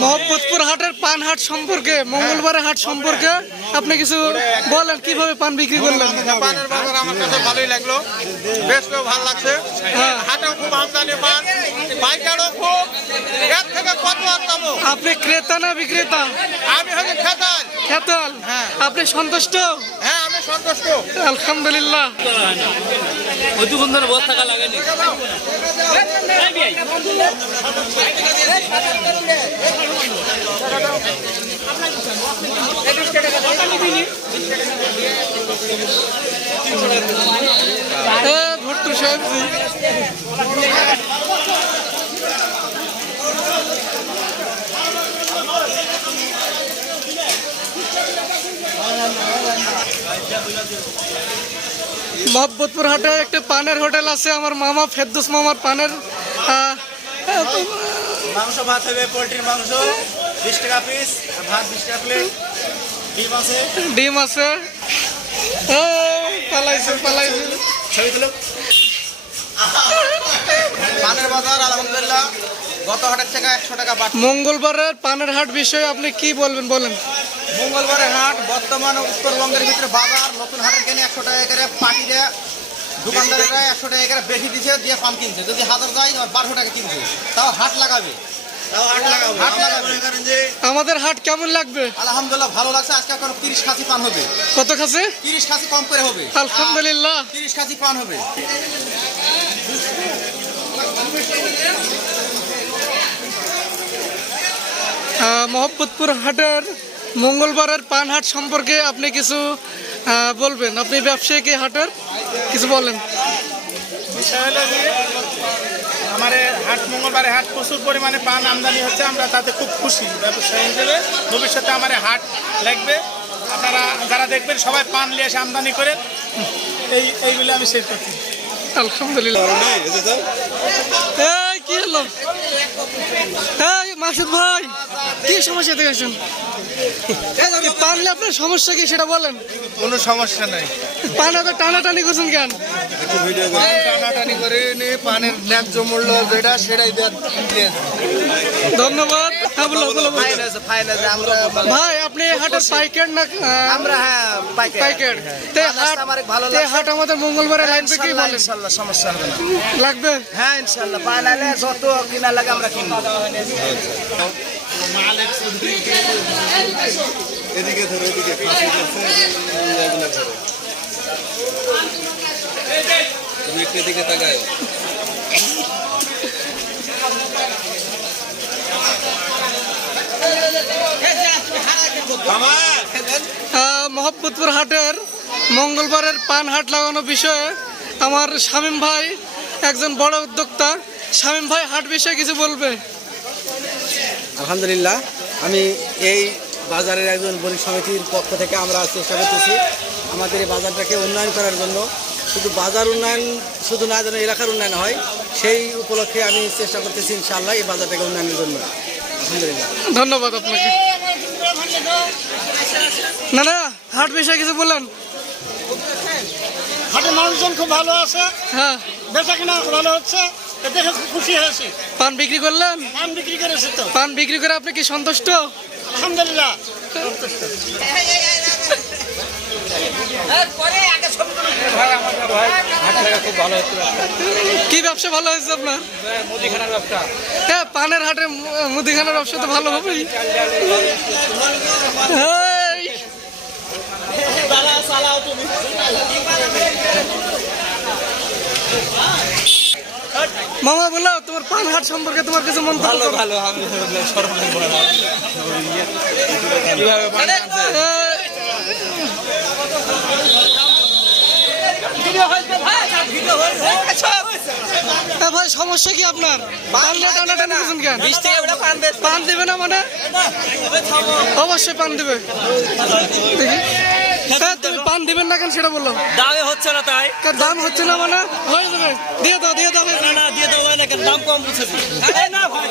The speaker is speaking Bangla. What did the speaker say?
মোহাম্মদপুর হাটের পান হাট সম্পর্কে, মঙ্গলবারের হাট সম্পর্কে আপনি কিছু বলেন, কিভাবে পান বিক্রি করলেন? পানের বাজার আমার কাছে ভালোই লাগলো, বেশ ভালো লাগছে। হাটেও খুব আমদানি পান, পাইকারও খুব। এর থেকে কত আর পাবো? আপনি ক্রেতা না বিক্রেতা? আমি হচ্ছে খেতাল। খেতাল? হ্যাঁ। আপনি সন্তুষ্ট? হ্যাঁ, আমি সন্তুষ্ট। আলহামদুলিল্লাহ। ভুট্টু সবজি মোহাম্মদপুর হাটে একটা পানের হোটেল আছে, আমার মামা ফেরদৌস মামার পানের। মাংস ভাত হবে, পোলট্রির মাংস 20 টাকা পিস, ভাত 20 টাকা প্লেট, ডিম আছে। পালাইছে ছবি তুলো। পানের বাজার আলহামদুলিল্লাহ গত হাটের থেকে 100 টাকা বাড়ছে। মঙ্গলবারের পানের হাট বিষয়ে আপনি কি বলবেন, বলেন? মঙ্গলবারের হাট বর্তমান উত্তরবঙ্গের ভিতরে বাজার নতুন হাটের কেনে 100 টাকা করে, পাটিরা দোকানদারেরা 100 টাকা করে বেশি দিচ্ছে, দিয়ে পান কিনছে। যদি 1000 যায় 1200 টাকা কিনছে, তাও হাট লাগাবে। আমাদের হাট কেমন লাগবে? আলহামদুলিল্লাহ ভালো লাগছে। আজকে এখন 30 খাসি পান হবে। কত খাসি? 30 খাসি কম করে হবে। আলহামদুলিল্লাহ 30 খাসি পান হবে। মোহাম্মদপুর হাটের মঙ্গলবারের পান হাট সম্পর্কে আপনি কিছু বলবেন? আপনি ব্যবসায়ী কি হাটের, কিছু বলেন। আমার হাট মঙ্গলবারে হাট প্রচুর পরিমাণে পান আমদানি হচ্ছে, আমরা তাতে খুব খুশি ব্যবসায়ী হিসেবে। ভবিষ্যতে আমার হাট লাগবে, আপনারা যারা দেখবেন সবাই পান নিয়ে এসে আমদানি করেন, এই বলে আমি শেষ করছি। আলহামদুলিল্লাহ। এই কি হলো? এই মাসুদ ভাই, কি সমস্যা দেখেছেন? পানলে আপনার সমস্যা কি সেটা বলেন। কোনো সমস্যা নাই। পান এত টানাটানি করছেন কেন? টানাটানি করে পানের ন্যায্য মূল্য যেটা সেটাই ধন্যবাদ। হ্যাঁ, বলো বলো। ভাই আপনি হাটের পাইকার না? আমরা হ্যাঁ পাইকার। হাট আমাদের মঙ্গলবারে লাগবে কি বলেন? ইনশাআল্লাহ সমস্যা হবে না। লাগবে? হ্যাঁ ইনশাআল্লাহ, পাইলে যত কিনা লাগে আমরা কিনবো। এদিকে ধরো, এদিকে তুমি একটু এদিকে তাকায়। মোহাম্মদপুর হাটের মঙ্গলবারের পান হাট লাগানো বিষয়ে আমার শামীম ভাই একজন বড় উদ্যোক্তা। শামীম ভাই হাট বিষয়ে কিছু বলবে। আলহামদুলিল্লাহ, আমি এই বাজারের একজন বণিক সমিতির পক্ষ থেকে আমরা চেষ্টা করতেছি আমাদের এই বাজারটাকে উন্নয়ন করার জন্য। শুধু বাজার উন্নয়ন শুধু না, যেন এলাকার উন্নয়ন হয়, সেই উপলক্ষে আমি চেষ্টা করতেছি ইনশাআল্লাহ এই বাজারটাকে উন্নয়নের জন্য। আলহামদুলিল্লাহ, ধন্যবাদ আপনাকে। না না, হাট বিষয়ে কিছু বলেন। হাটের মানুষজন খুব ভালো আছে, হ্যাঁ, বেচা কিনা ভালো হচ্ছে, দেখে খুব খুশি হয়েছি। পান বিক্রি করলেন? পান বিক্রি করেছে তো। পান বিক্রি করে আপনি কি সন্তুষ্ট? আলহামদুলিল্লাহ। কি ব্যবসা ভালো হয়েছে আপনার? মুদিখানার ব্যবসা। হ্যাঁ, পানের হাটে মুদিখানার ব্যবসা তো ভালো হবেই। মামা বলো তোমার পান হাট সম্পর্কে তোমার কিছু মন্তব্য। ভালো ভাই সমস্যা কি আপনার? টানাটানি করছেন কেন? পান দেবে না মানে? অবশ্যই পান দেবে। তুমি পান দিবেন না কেন সেটা বললো? দামে হচ্ছে না, তাই দাম হচ্ছে না মানে হয়ে যাবে। দিয়ে দাও দিয়ে দাও। না দিয়ে দেবো না, দাম কম বুঝেছি না ভাই।